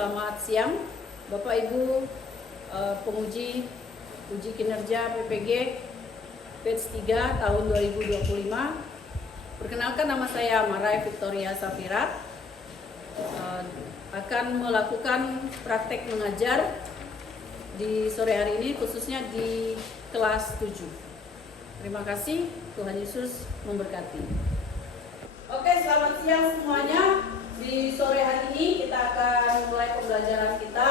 Selamat siang Bapak Ibu penguji uji kinerja PPG batch 3 tahun 2025. Perkenalkan, nama saya Marai Victoria Safira. Akan melakukan praktek mengajar di sore hari ini, khususnya di kelas 7. Terima kasih, Tuhan Yesus memberkati. Oke, selamat siang semuanya. Di sore hari ini kita akan mulai pembelajaran kita.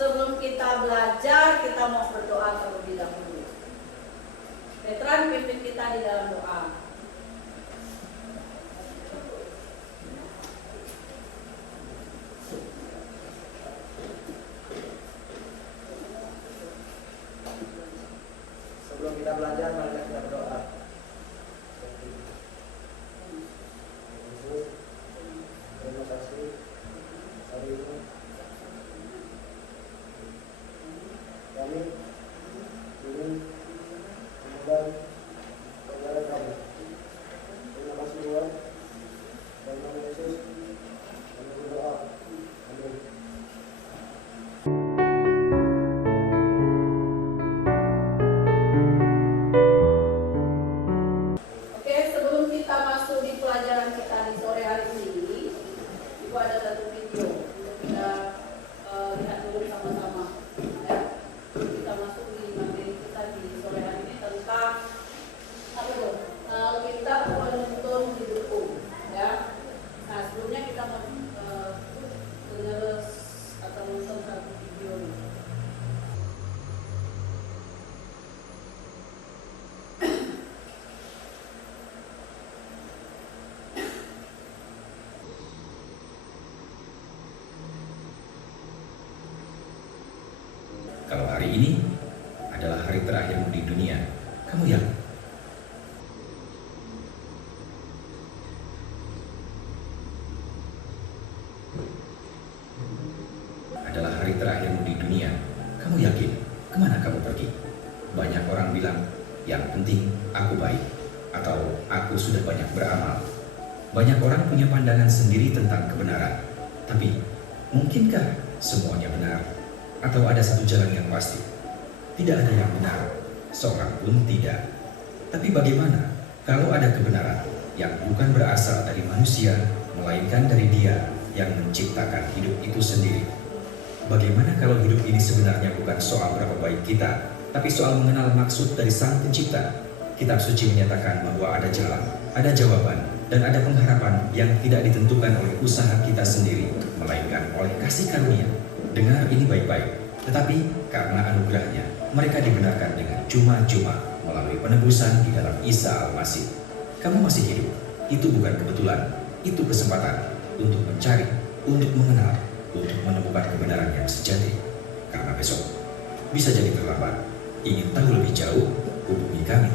Sebelum kita belajar, kita mau berdoa terlebih dahulu. Veteran, pimpin kita di dalam doa. Sebelum kita belajar, mari kita berdoa. Terima kasih hari ini kami ingin memulai pelajaran kami. Terima kasih Tuhan, dalam nama Yesus kami berdoa. Amin. Oke, sebelum kita masuk di pelajaran kita di sore hari ini, Ibu ada satu video untuk kita lihat dulu sama-sama. Ya, kita masuk di materi kita di sore hari ini tentang apa tuh? Kita penuntun hidupku. Ya. Nah, sebelumnya kita mau dengar atau nonton satu video nih. Kalau hari ini adalah hari terakhirmu di dunia, kamu yakin? Adalah hari terakhirmu di dunia, kamu yakin? Kemana kamu pergi? Banyak orang bilang, yang penting aku baik, atau aku sudah banyak beramal. Banyak orang punya pandangan sendiri tentang kebenaran. Tapi, mungkinkah semuanya benar? Atau ada satu jalan yang pasti? Tidak ada yang benar, seorang pun tidak. Tapi bagaimana kalau ada kebenaran yang bukan berasal dari manusia, melainkan dari Dia yang menciptakan hidup itu sendiri? Bagaimana kalau hidup ini sebenarnya bukan soal berapa baik kita, tapi soal mengenal maksud dari Sang Pencipta? Kitab suci menyatakan bahwa ada jalan, ada jawaban, dan ada pengharapan yang tidak ditentukan oleh usaha kita sendiri, melainkan oleh kasih karunia. Dengar ini baik-baik, tetapi karena anugerahnya, mereka dibenarkan dengan cuma-cuma melalui penebusan di dalam Isa Al-Masih. Kamu masih hidup, itu bukan kebetulan, itu kesempatan untuk mencari, untuk mengenal, untuk menemukan kebenaran yang sejati. Karena besok bisa jadi terlambat. Ingin tahu lebih jauh, hubungi kami.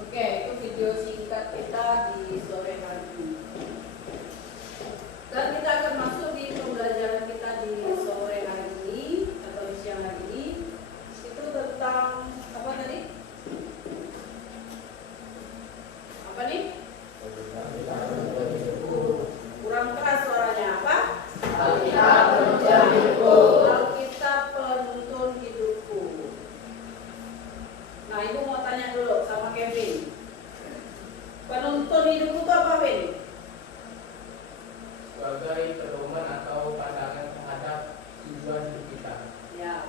Oke, itu video singkat kita di sore hari ini. Dan kita akan masuk di pembelajaran kita di sore hari ini atau di siang hari ini. Itu tentang apa tadi? Apa nih? Kurang keras suaranya. Apa? Alkitab penuntun hidupku. Nah, Ibu mau tanya dulu sama Kevin. Penuntun hidupku itu apa, Vin? Sebagai pedoman atau pandangan terhadap tujuan hidup kita. Ya.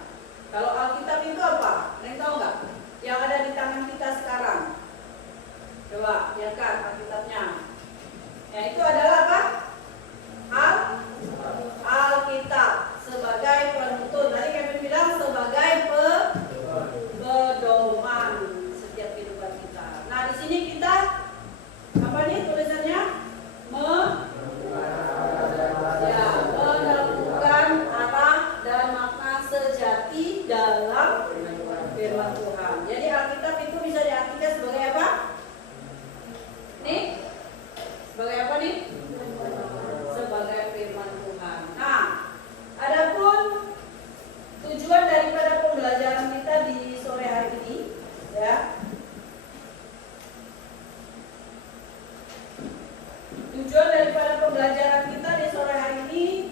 Kalau Alkitab itu apa? Neng tahu nggak? Yang ada di tangan kita sekarang. Coba lihatkan Alkitabnya. Ya, itu adalah apa? Alkitab sebagai penuntun. Tadi Kevin bilang sebagai pedoman setiap kehidupan kita. Nah, di sini kita apa nih tulisannya? Menentukan arah dan makna sejati dalam firman Tuhan. Jadi Alkitab itu bisa diartikan sebagai apa? Nih? Sebagai apa nih? Sebagai firman Tuhan. Nah, adapun tujuan daripada pembelajaran kita di sore hari ini, ya. Tujuan daripada pembelajaran kita di sore hari ini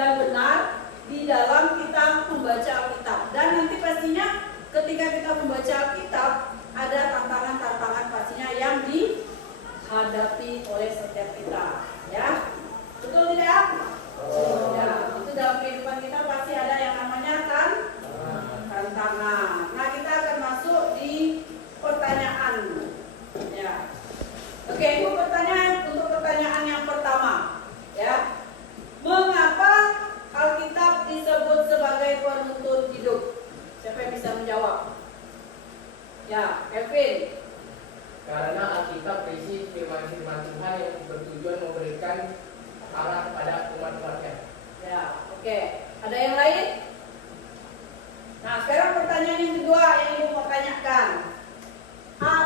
dan benar di dalam kita membaca Alkitab. Dan nanti pastinya ketika kita membaca Alkitab ada tantangan-tantangan pastinya yang dihadapi oleh setiap kita, ya. Betul tidak? Ya, itu dalam kehidupan kita pasti ada yang namanya tantangan. Nah, kita akan masuk di pertanyaan. Ya. Oke, itu pertanyaan yang pertama, ya. Mengapa Alkitab disebut sebagai penuntun hidup? Siapa yang bisa menjawab? Ya, Kevin. Karena Alkitab berisi firman-firman Tuhan yang bertujuan memberikan arah kepada umat-umatnya. Ya, oke. Ada yang lain? Nah, sekarang pertanyaan yang kedua yang Ibu mau tanyakan.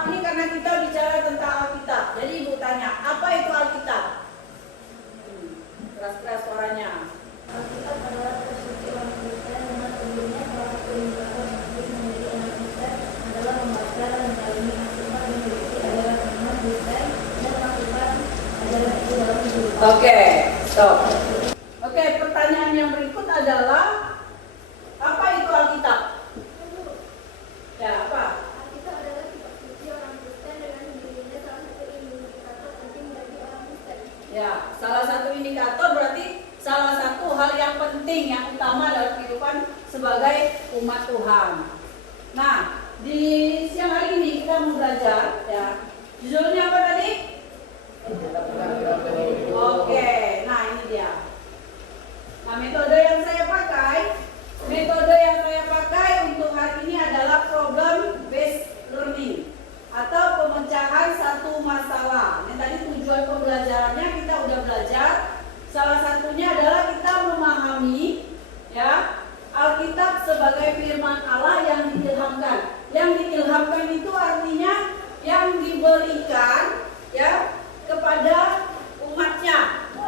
Ini karena kita bicara tentang Alkitab. Jadi Ibu tanya, apa itu Alkitab? Keras-keras suaranya. Alkitab adalah peristiwa Kristen dengan umumnya salah satu indikator sukses menjadi anak Kristen adalah membaca dan menjalani Alkitab yang berisi ajaran iman Kristen dan melakukan ajaran itu dalam hidup. Oke, stop. Oke, pertanyaan yang berikut adalah apa itu Alkitab? Ya, apa? Alkitab adalah kitab suci orang Kristen dengan sendirinya salah satu indikator penting bagi orang Kristen. Ya, salah satu indikator berarti salah satu hal yang penting, yang utama dalam kehidupan sebagai umat Tuhan. Nah, di siang hari ini kita mau belajar, ya. Judulnya apa tadi? Oke, nah ini dia. Nah, metode yang saya pakai untuk hari ini adalah problem based learning atau pemecahan satu masalah. Yang tadi tujuan pembelajarannya kita udah belajar. Salah satunya adalah kita memahami, ya, Alkitab sebagai firman Allah yang diilhamkan. Yang diilhamkan itu artinya yang diberikan, ya, kepada umatnya.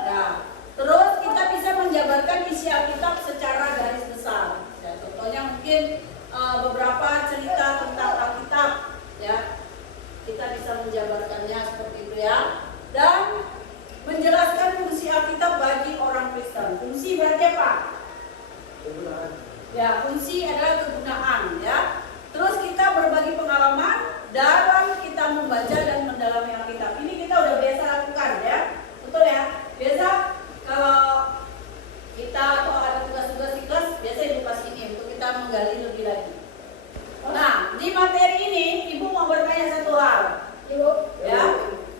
Ya. Terus kita bisa menjabarkan isi Alkitab secara garis besar. Ya, contohnya mungkin beberapa cerita tentang Alkitab, ya, kita bisa menjabarkannya seperti itu, ya. Dan menjelaskan fungsi Alkitab bagi orang Kristen. Fungsi berarti apa? Ya, fungsi adalah kegunaan, ya. Terus kita berbagi pengalaman dalam kita membaca dan mendalami Alkitab. Ini kita udah biasa lakukan, ya. Betul ya? Biasa kalau kita atau ada tugas-tugas di kelas, biasa Ibu kasih ini untuk kita menggali lebih lagi. Nah, di materi ini Ibu mau bertanya satu hal. Ibu, ya.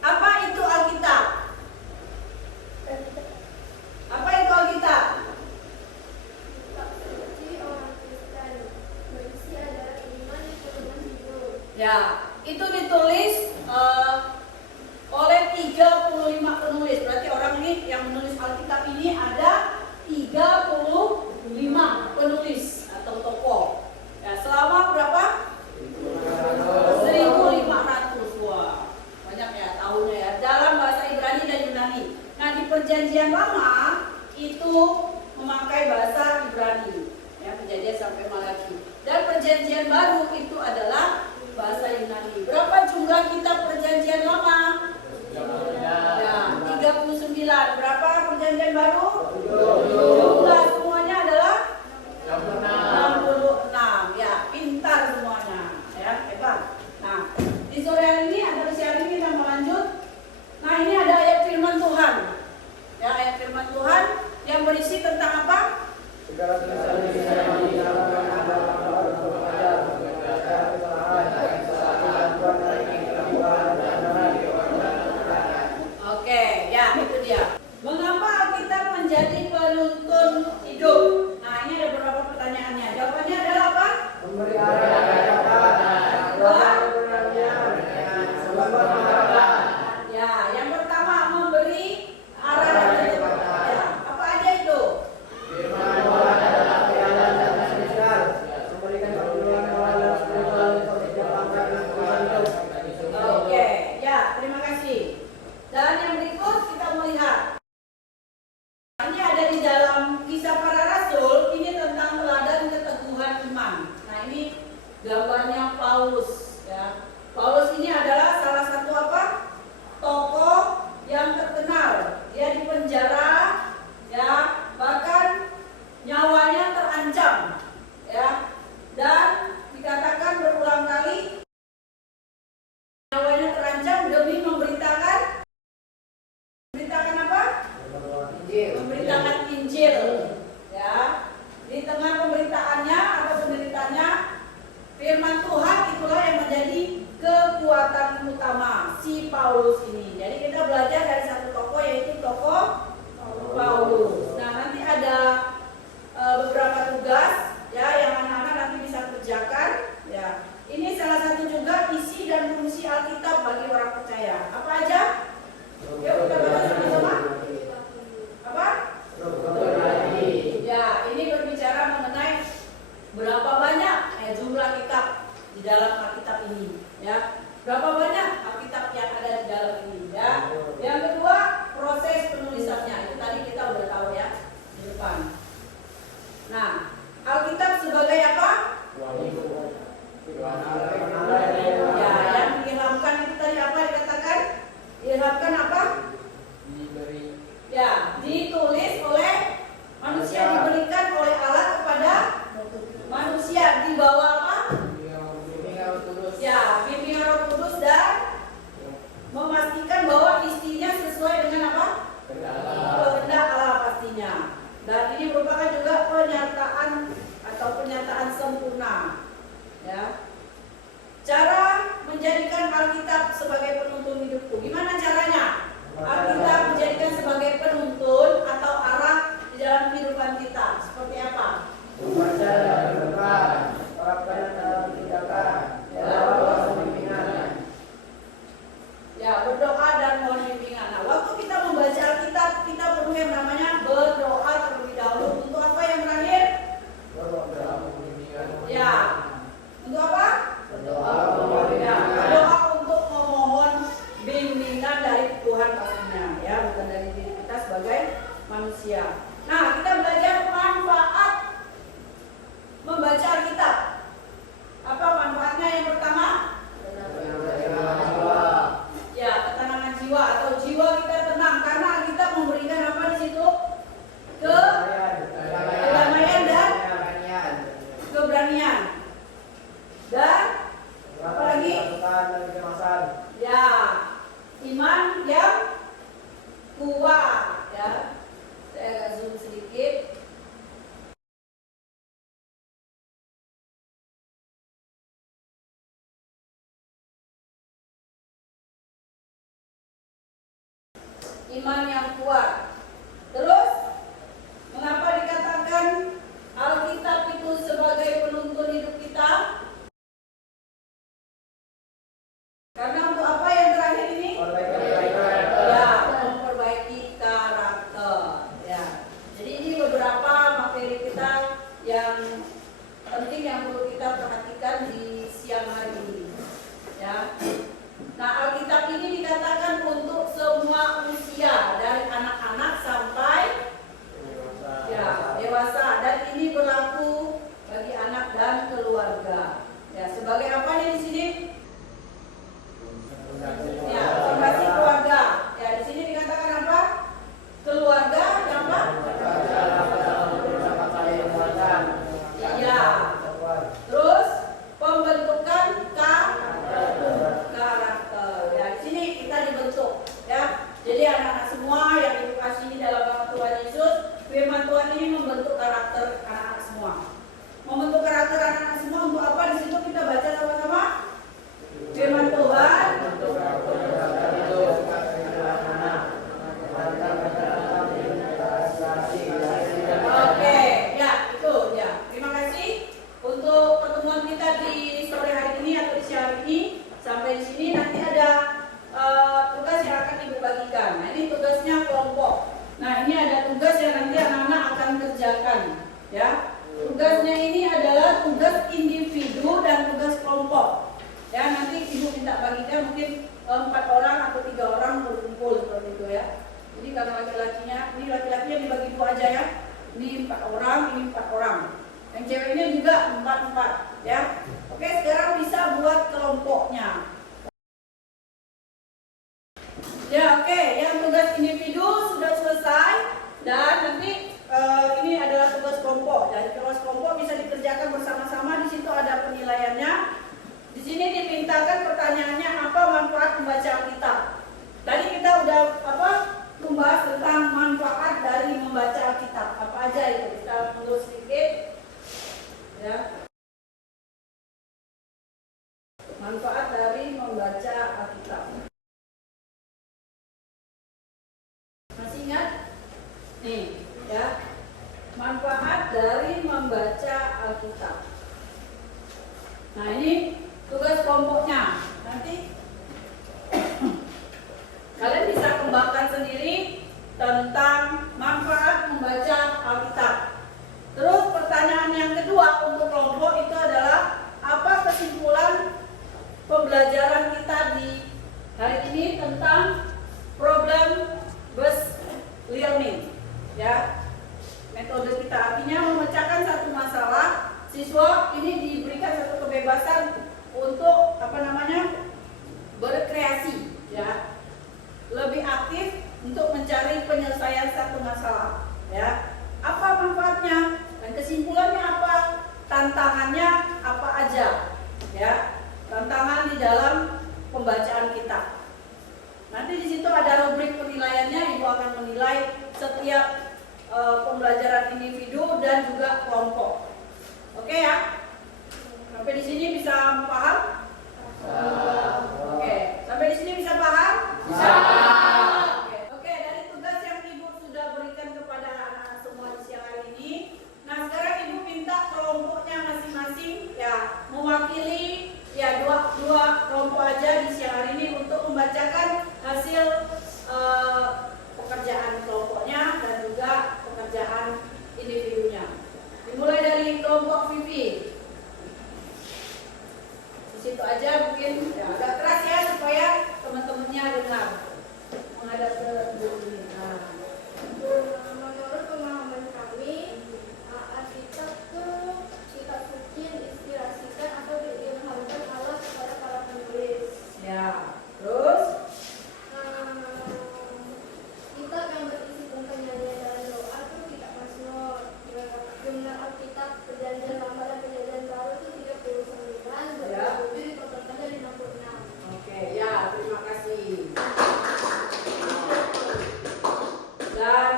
Apa itu Alkitab? Apa itu Alkitab? Kitab suci orang Kristen berisi ajaran iman yang penuh hidup. Ya, itu ditulis oleh 35 penulis. Berarti orang ini yang menulis Alkitab ini ada 35 penulis atau tokoh. Ya, selama berapa? 1.500. Wah, banyak ya tahunnya ya. Dalam bahasa Ibrani dan Yunani. Nah, di Perjanjian Lama itu memakai bahasa Ibrani, ya, Perjanjian sampai Malaki. Dan Perjanjian Baru itu adalah bahasa Yunani. Berapa jumlah kitab Perjanjian Lama? Ya, 39. Berapa Perjanjian Baru? 17. Semuanya adalah 66. Ya, pintar semuanya, ya, hebat. Nah, di sore hari ini atau siang ini kita melanjut. Nah, ini ada ayat firman Tuhan. Ya, ayat firman Tuhan yang berisi tentang apa? Oke, ya, itu dia. Mengapa Alkitab menjadi penuntun hidup? Nah, ini ada beberapa pertanyaannya. Jawabannya adalah apa? Ya, yang pertama memberi arah dan petunjuk. Ya, apa aja itu? Oke, ya, terima kasih. Dan yang berikut kita melihat. Ini ada di dalam Kisah Para Rasul, ini tentang teladan keteguhan iman. Nah, ini gambarnya Paulus, ya. Paulus ini adalah salah satu apa? Tokoh yang terkenal. Dia dipenjara, ya, bahkan Injil, ya. Di tengah pemberitaannya atau penderitaannya, firman Tuhan itulah yang menjadi kekuatan utama si Paulus ini. Jadi kita belajar dari satu tokoh, yaitu tokoh Paulus. Nah, nanti ada beberapa tugas ya yang anak-anak nanti bisa kerjakan ya. Ini salah satu juga isi dan fungsi Alkitab bagi orang percaya. Apa aja? Yuk kita baca sama-sama. Apa? Ya, ini berbicara mengenai berapa banyak jumlah kitab di dalam Alkitab ini ya. Berapa banyak Alkitab yang ada di dalam ini ya. Yang kedua, proses penulisannya. Itu tadi kita udah tahu ya di depan. Nah, Alkitab sebagai apa? Ya, yang diilhamkan itu tadi apa dikatakan? Diilhamkan apa? Ya, ditulis oleh manusia, diberikan oleh Allah kepada manusia di bawah apa? Ya, bimbingan Roh Kudus dan memastikan bahwa isinya sesuai dengan apa? Kehendak Allah pastinya. Dan ini merupakan juga pernyataan atau pernyataan sempurna. Ya. Cara menjadikan Alkitab sebagai penuntun hidupku. Gimana caranya? Alkitab menjadikan sebagai penuntun atau arah di dalam kehidupan kita. Seperti apa? Membaca dan berdoa, terapkan dalam tindakan, dalam bimbingan. Ya, berdoa dan mohon bimbingan. Nah, waktu kita membaca Alkitab, kita perlu yang namanya berdoa terlebih dahulu. Untuk apa yang terakhir? Ya, untuk apa? Ya, berdoa untuk memohon bimbingan dari Tuhan pastinya, ya, bukan dari diri kita sebagai manusia. Nah, kita belajar manfaat membaca Alkitab. Apa manfaatnya? Yang pertama, ya, ketenangan jiwa atau jiwa kita tenang karena Alkitab memberikan apa di situ? Kedamaian dan keberanian. Dan apa lagi? Ya, iman yang kuat. Ya, saya agak zoom sedikit. Iman yang kuat. Terus, mengapa dikatakan Alkitab itu sebagai penuntun hidup kita? Karena untuk apa yang terakhir ini? Ya, memperbaiki karakter. Ya, jadi ini beberapa materi kita yang penting yang perlu kita perhatikan di siang hari ini. Ya. Nah, Alkitab ini dikatakan untuk semua usia dari anak-anak sampai ya dewasa, dan ini berlaku bagi anak dan keluarga. Ya, sebagai apa nih di sini? Ya, fondasi keluarga. Ya, di sini dikatakan apa? Keluarga dan apa? Iya. Terus pembentukan karakter. Ya, di sini kita dibentuk. Ya, jadi anak-anak semua yang edukasi dalam nama Tuhan Yesus, firman Tuhan ini membentuk karakter anak-anak semua. Membentuk karakter anak-anak semua untuk apa? Di situ kita baca sama-sama firman Tuhan. Oke, ya itu ya. Terima kasih untuk pertemuan kita di sore hari ini atau di siang hari ini. Sampai di sini nanti ada tugas yang akan Ibu bagikan. Nah, ini tugasnya kelompok. Nah, ini ada tugas yang nanti anak-anak akan kerjakan. Ya, tugasnya ini adalah tugas individu dan tugas kelompok. Ya, nanti Ibu minta bagikan mungkin 4 orang atau 3 orang berkumpul seperti itu ya. Jadi kalau laki-lakinya, ini laki-lakinya dibagi 2 aja ya. Ini 4 orang, ini 4 orang. Yang ceweknya juga 4-4 ya. Oke, sekarang bisa buat kelompoknya. Ya, oke, yang tugas individu sudah selesai dan nanti ini adalah tugas kelompok. Dari tugas kelompok bisa dikerjakan bersama-sama. Di situ ada penilaiannya. Di sini dimintakan pertanyaannya apa manfaat membaca Alkitab. Tadi kita udah membahas tentang manfaat dari membaca Alkitab. Apa aja itu, kita mundur sedikit ya. Manfaat dari membaca Alkitab. Masih ingat? Nih, ya. Manfaat dari membaca Alkitab. Nah, ini tugas kelompoknya. Nanti kalian bisa kembangkan sendiri tentang manfaat membaca Alkitab. Terus pertanyaan yang kedua untuk kelompok itu adalah apa kesimpulan pembelajaran kita di hari ini tentang problem based learning, ya. Metode kita artinya memecahkan satu masalah. Siswa ini diberikan satu kebebasan untuk berkreasi, ya, lebih aktif untuk mencari penyelesaian satu masalah, ya. Apa manfaatnya dan kesimpulannya apa? Tantangannya apa aja, ya? Tantangan di dalam pembacaan kita. Nanti di situ ada rubrik penilaiannya. Ibu akan menilai setiap pembelajaran individu dan juga kelompok. Oke ya? Sampai di sini bisa paham? Oke. Sampai di sini bisa paham? Bisa. Oke, dari tugas yang Ibu sudah berikan kepada anak-anak semua di siang hari ini. Nah, sekarang Ibu minta kelompoknya masing-masing ya mewakili ya dua kelompok aja di siang hari ini untuk membacakan hasil pekerjaan kelompoknya dan juga pekerjaan individunya. Dimulai dari kelompok Vivi. Di situ aja mungkin ya, agak keras ya supaya teman-temannya dengar. Menghadap ke ini. Nah. Menurut pemahaman kami, Alkitab itu kitab suci yang diinspirasikan atau diilhamkan Allah kepada para penulis. Ya. Terus Kitab yang berisi tentang nyanyian dan doa itu kitab Mazmur. Jumlah Alkitab Perjanjian Lama dan Perjanjian Baru itu 39, Ya. berarti ditotalkan dari 66. oke, ya, terima kasih. Dan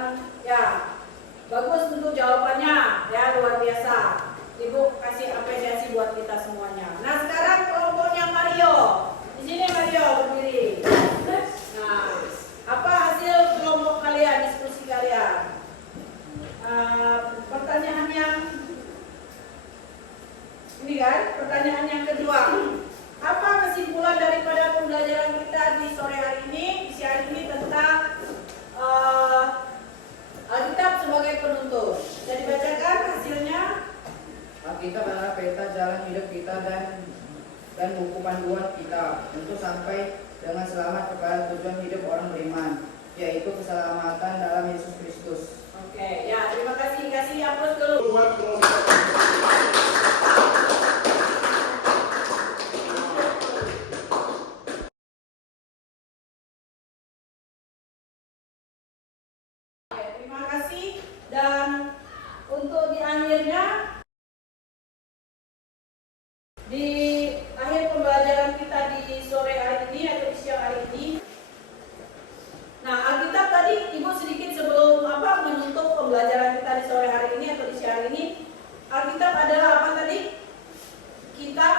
ya, bagus untuk jawabannya, ya, luar biasa. Ibu kasih apresiasi buat kita semuanya. Nah, sekarang kelompoknya Mario. Di sini Mario berdiri. Nah, apa hasil kelompok kalian, diskusi kalian? Pertanyaan yang ini kan, pertanyaan yang kedua. Apa kesimpulan daripada pembelajaran kita di sore hari ini, di siang hari ini tentang Alkitab sebagai penuntun? Bisa dibacakan hasilnya? Alkitab adalah peta jalan hidup kita dan buku panduan kita untuk sampai dengan selamat kepada tujuan hidup orang beriman, yaitu keselamatan dalam Yesus Kristus. Oke, ya, terima kasih. Kasih aplaus dulu. Oke, terima kasih. Dan untuk di akhirnya, di akhir pembelajaran kita di sore hari ini atau di siang hari ini, nah, Alkitab tadi Ibu sedikit sebelum menutup pembelajaran kita di sore hari ini atau di siang hari ini, Alkitab adalah apa tadi? Kitab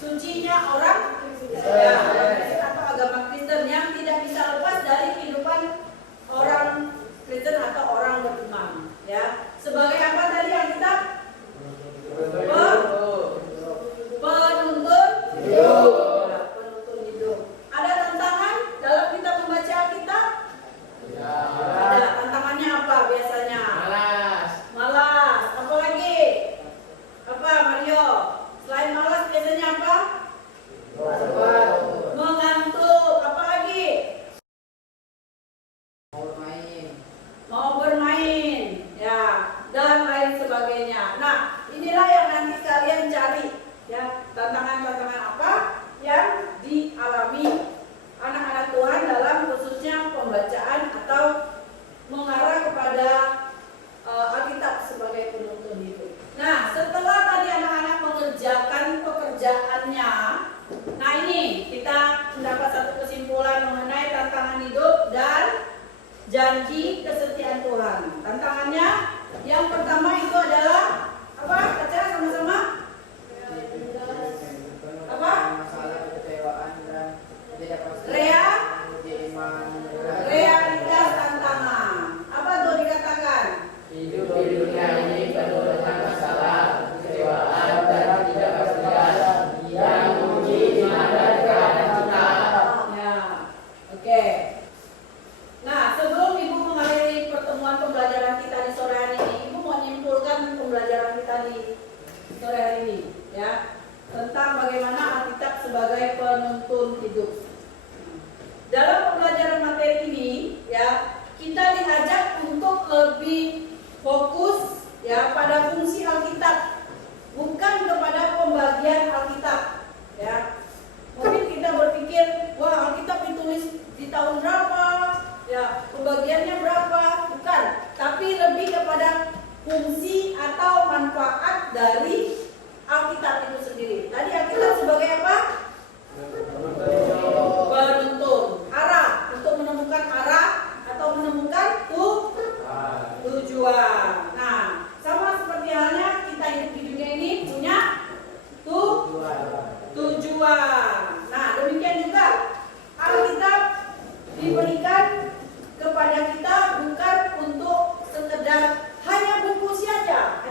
sucinya orang ya, atau agama Kristen yang tidak bisa lepas dari kehidupan orang Kristen atau orang beriman, ya. Sebagai apa tadi Alkitab? Penuntun hidup. Penuntun hidup. Ada tantangan dalam kita membaca Alkitab? Ada. Tantangannya apa biasanya? Malas. Apa lagi? Apa Mario? Selain malas biasanya apa? Mengantuk. Apa lagi? Mau bermain. Mau bermain. hidup. Dalam pembelajaran materi ini ya, kita diajak untuk lebih fokus ya pada fungsi Alkitab, bukan kepada pembagian Alkitab ya. Mungkin kita berpikir, wah Alkitab ditulis di tahun berapa, ya pembagiannya berapa, bukan, tapi lebih kepada fungsi atau manfaat dari Alkitab itu sendiri. Tadi Alkitab sebagai apa? Penuntun, arah, untuk menemukan arah atau menemukan tujuan. Nah, sama seperti halnya kita hidup di dunia ini punya tujuan. Nah, demikian juga Alkitab diberikan kepada kita bukan untuk sekedar hanya buku saja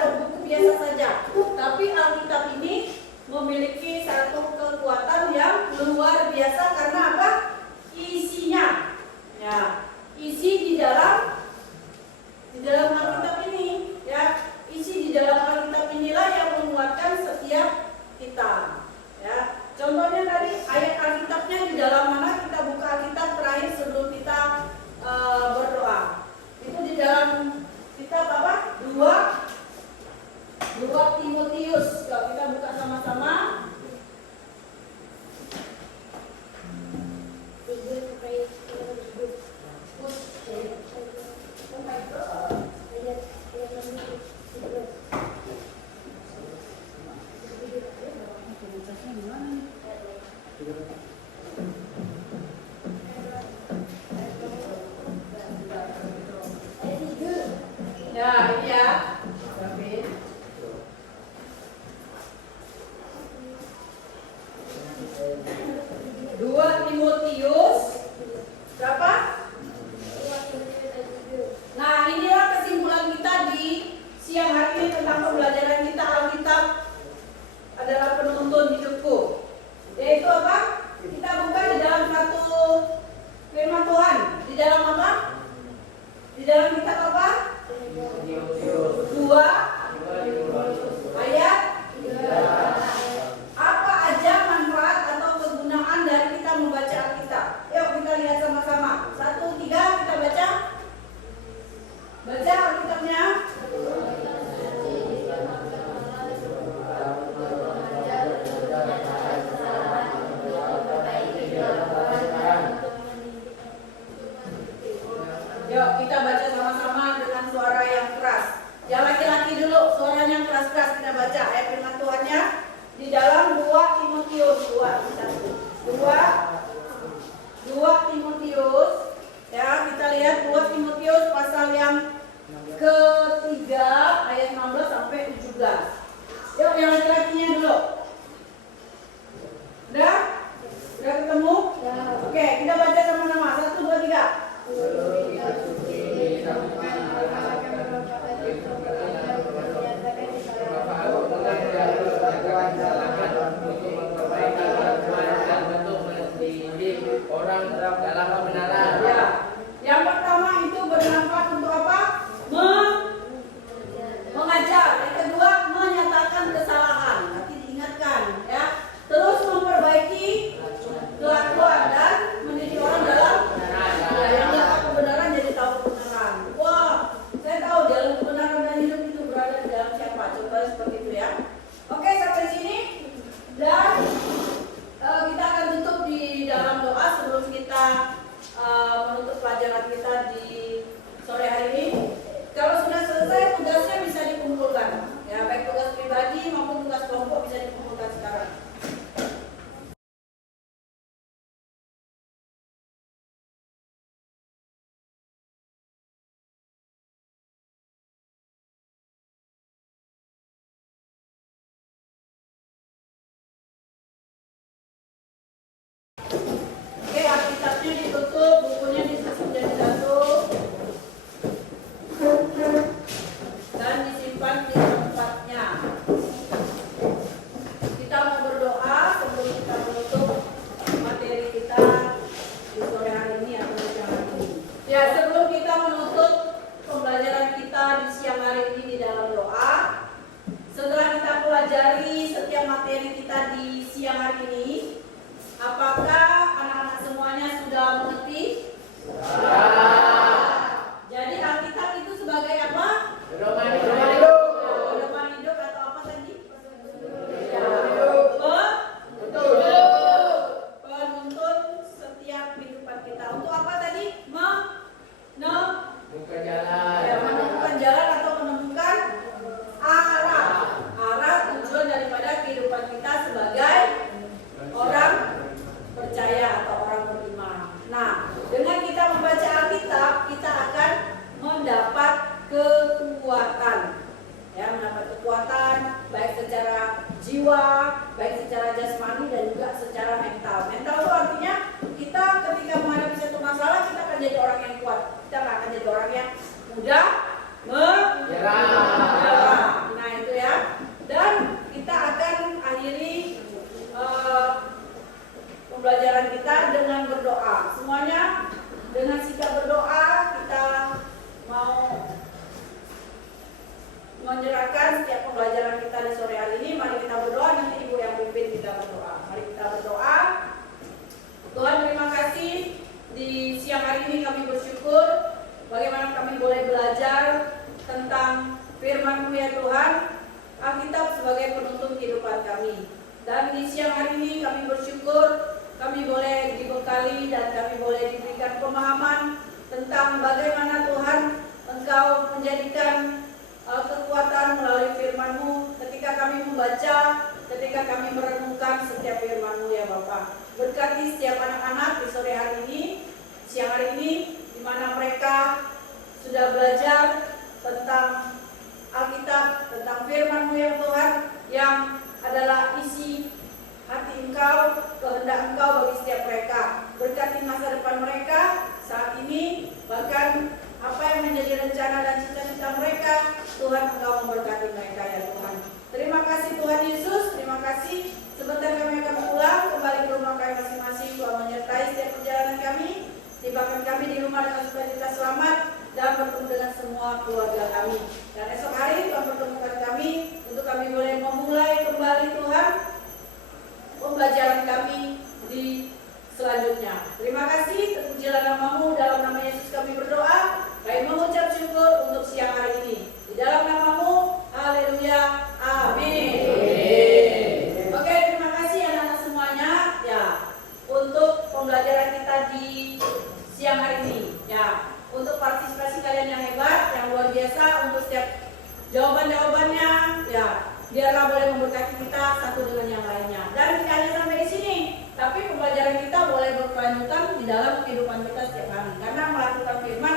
atau buku biasa saja, tapi Alkitab ini memiliki satu kekuatan yang luar biasa karena apa? Isinya. Ya, isi di dalam Alkitab ini, ya, isi di dalam Alkitab inilah yang menguatkan setiap kita. Ya, contohnya tadi ayat Alkitabnya di dalam mana? Kita buka Alkitab terakhir sebelum kita berdoa. Itu di dalam kitab apa? 2 Timotius. Kalau kita buka sama-sama. Ya, ini ya. David. 2 Timotius berapa? Nah, inilah kesimpulan kita di siang hari ini tentang pembelajaran kita. Alkitab adalah penuntun hidupku. Yaitu apa? Kita buka di dalam satu firman Tuhan. Di dalam apa? Di dalam kitab apa? 2 ayat 3. Apa aja manfaat atau kegunaan dari kita membaca Alkitab? Yuk kita lihat sama-sama. 1, 3 kita baca. Baca Alkitabnya. Yuk kita baca sama-sama dengan suara yang keras. Yang laki-laki dulu suaranya yang keras-keras, kita baca ayat firman Tuhannya di dalam 2 Timotius 2 Timotius ya, kita lihat 2 Timotius pasal yang ketiga ayat 16 sampai 17. Yuk yang laki-lakinya dulu. Udah ketemu? Oke, kita baca sama-sama. 1, 2, 3. Orang dalam kebenaran. Ya. Yang pertama itu bermanfaat untuk apa? Mengajar. Yang kedua menyatakan kesalahan. Nanti diingatkan ya. Terus memperbaiki kelakuan dan mendidik orang dalam yang dalam kebenaran. tidak menyerah. Nah itu ya. Dan kita akan akhiri pembelajaran kita dengan berdoa. Semuanya dengan sikap berdoa kita mau menyerahkan setiap pembelajaran kita di sore hari ini. Mari kita berdoa, nanti Ibu yang pimpin kita berdoa. Mari kita berdoa. Tuhan, terima kasih. Di siang hari ini kami bersyukur bagaimana kami boleh belajar tentang firman-Mu ya Tuhan. Alkitab sebagai penuntun kehidupan kami. Dan di siang hari ini kami bersyukur kami boleh dibekali dan kami boleh diberikan pemahaman tentang bagaimana Tuhan Engkau menjadikan kekuatan melalui firman-Mu ketika kami membaca, ketika kami merenungkan setiap firman-Mu ya Bapa. Berkati setiap anak-anak di sore hari ini, siang hari ini, di mana mereka sudah belajar tentang Alkitab, tentang firman-Mu ya Tuhan, yang adalah isi hati Engkau, kehendak Engkau bagi setiap mereka. Berkati masa depan mereka saat ini, bahkan apa yang menjadi rencana dan cita-cita mereka, Tuhan Engkau memberkati mereka ya Tuhan. Terima kasih Tuhan Yesus, terima kasih. Sebentar kami akan pulang kembali ke rumah kami masing-masing. Tuhan menyertai setiap perjalanan kami, tibakan kami di rumah dengan sukacita selamat dan bertemu dengan semua keluarga kami. Dan esok hari Tuhan pertemukan kami untuk kami boleh memulai kembali Tuhan pembelajaran kami di selanjutnya. Terima kasih, terpujilah nama-Mu, dalam nama Yesus kami berdoa. Kami mengucap syukur untuk siang hari ini. Di dalam nama-Mu, haleluya, amin. Oke, terima kasih anak-anak semuanya ya untuk pembelajaran kita di siang hari ini. Ya, untuk partisipasi kalian yang hebat, yang luar biasa, untuk setiap jawaban-jawabannya, ya biarlah boleh memberkati kita satu dengan yang lainnya. Dan tidak hanya sampai di sini, tapi pembelajaran kita boleh berkelanjutan di dalam kehidupan kita setiap hari. Karena melakukan firman